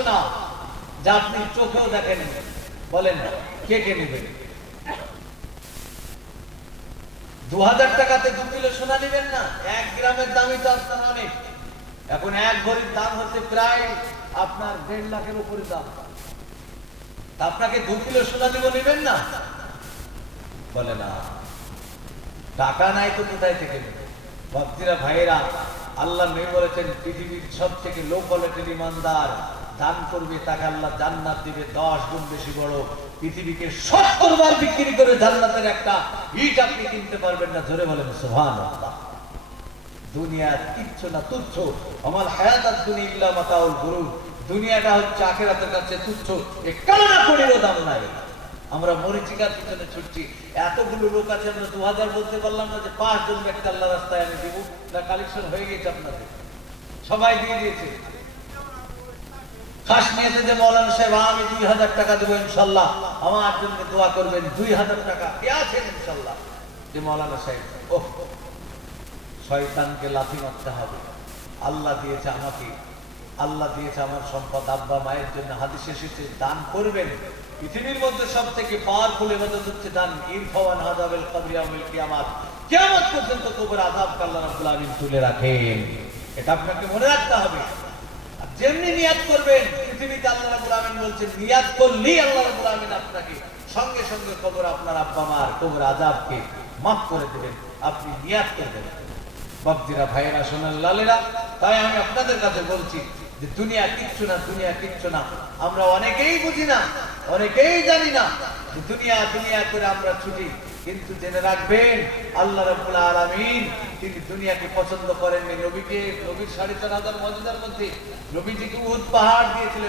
সোনা যা আপনি চোখেও দেখেন, বলেন কে কে নেবেন? 2000 টাকাতে 2 কিলো সোনা নেবেন না? 1 গ্রামের দামই তো আপনার অনেক। এখন 1 ভরির দাম হচ্ছে প্রায় আপনার 1.5 লাখের উপরে দাম। আপনাকে 2 কিলো সোনা দিব, নেবেন না? বলে না, টাকা নাই তো কোথায় থেকে নেবে? ভক্তরা ভাইয়েরা, আল্লাহ নবী বলেছেন পৃথিবীর সবথেকে লো কোয়ালিটির ইমানদার দান করবে তাকে আল্লাহ জান্নাত দিবে 10 গুণ বেশি বড়। পৃথিবীকে 70 বার বিক্রি করে জান্নাতের একটা ইট আপনি কিনতে পারবেন না। জোরে বলেন সুবহানাল্লাহ। দুনিয়া কিচ্ছু না, তুচ্ছ। আমাল হায়াতাত দুনিয়া ইল্লা মাতাউল গুরুর। দুনিয়াটা হচ্ছে আখিরাতের কাছে তুচ্ছ, এ কানা করেও দাম নাই। আমরা মরিচিকার পিছনে ছুটছি। এতগুলো লোক আছে, আমরা 2000 বলতে পারলাম না যে 5 জন ব্যক্তি আল্লাহ রাস্তায় আমি দিব না। কালেকশন হয়ে গেছে আপনাদের, সবাই দিয়ে দিয়েছে। খাস নিয়েছে যে মৌলানা সাহেব আমি 2000 টাকা দেবো ইনশাল্লাহ, আমার জন্য দোয়া করবেন। 2000 টাকা কে আছেন ইনশাল্লাহ? যে মৌলানা সাহেব, ওহ, শয়তানকে লাথি মারতে হবে। আল্লাহ দিয়েছে আমাকে, আল্লাহ দিয়েছে আমার সম্পদ, আব্বা মায়ের জন্য। হাদিসে এসেছে দান করবেন। পৃথিবীর মধ্যে সবথেকে পাওয়ারফুল ইবাদত হচ্ছে দান। ইরফাওয়ান হাযাবিল কবরি ইয়াউমিল কিয়ামাত। কিয়ামত পর্যন্ত কবর আযাবকে আল্লাহ রাব্বুল আলামিন তুলে রাখেন। এটা আপনাকে মনে রাখতে হবে। আর যেমনি নিয়াত করবেন, পৃথিবীতে আল্লাহ রাব্বুল আলামিন বলছেন নিয়াত করলেই আল্লাহ রাব্বুল আলামিন আপনাকে সঙ্গে সঙ্গে কবর, আপনার আব্বা মার কবর আযাবকে মাফ করে দেবেন। আপনি নিয়াত করবেন। ভক্তরা ভাইয়েরা, সোনার লালেরা, তাই আমি আপনাদের কাছে বলছি যে দুনিয়া কিচ্ছু না, দুনিয়া কিচ্ছু না। আমরা অনেকেই বুঝি না, অনেকেই জানি না যে দুনিয়া দুনিয়া করে আমরা ছুটি। কিন্তু জেনে রাখবেন আল্লাহ রাব্বুল আলামিন তিনি দুনিয়াকে পছন্দ করেননি। নবীকে, নবীর 4500 মর্যাদার মধ্যে নবীজিকে উহুদ পাহাড় দিয়েছিলেন।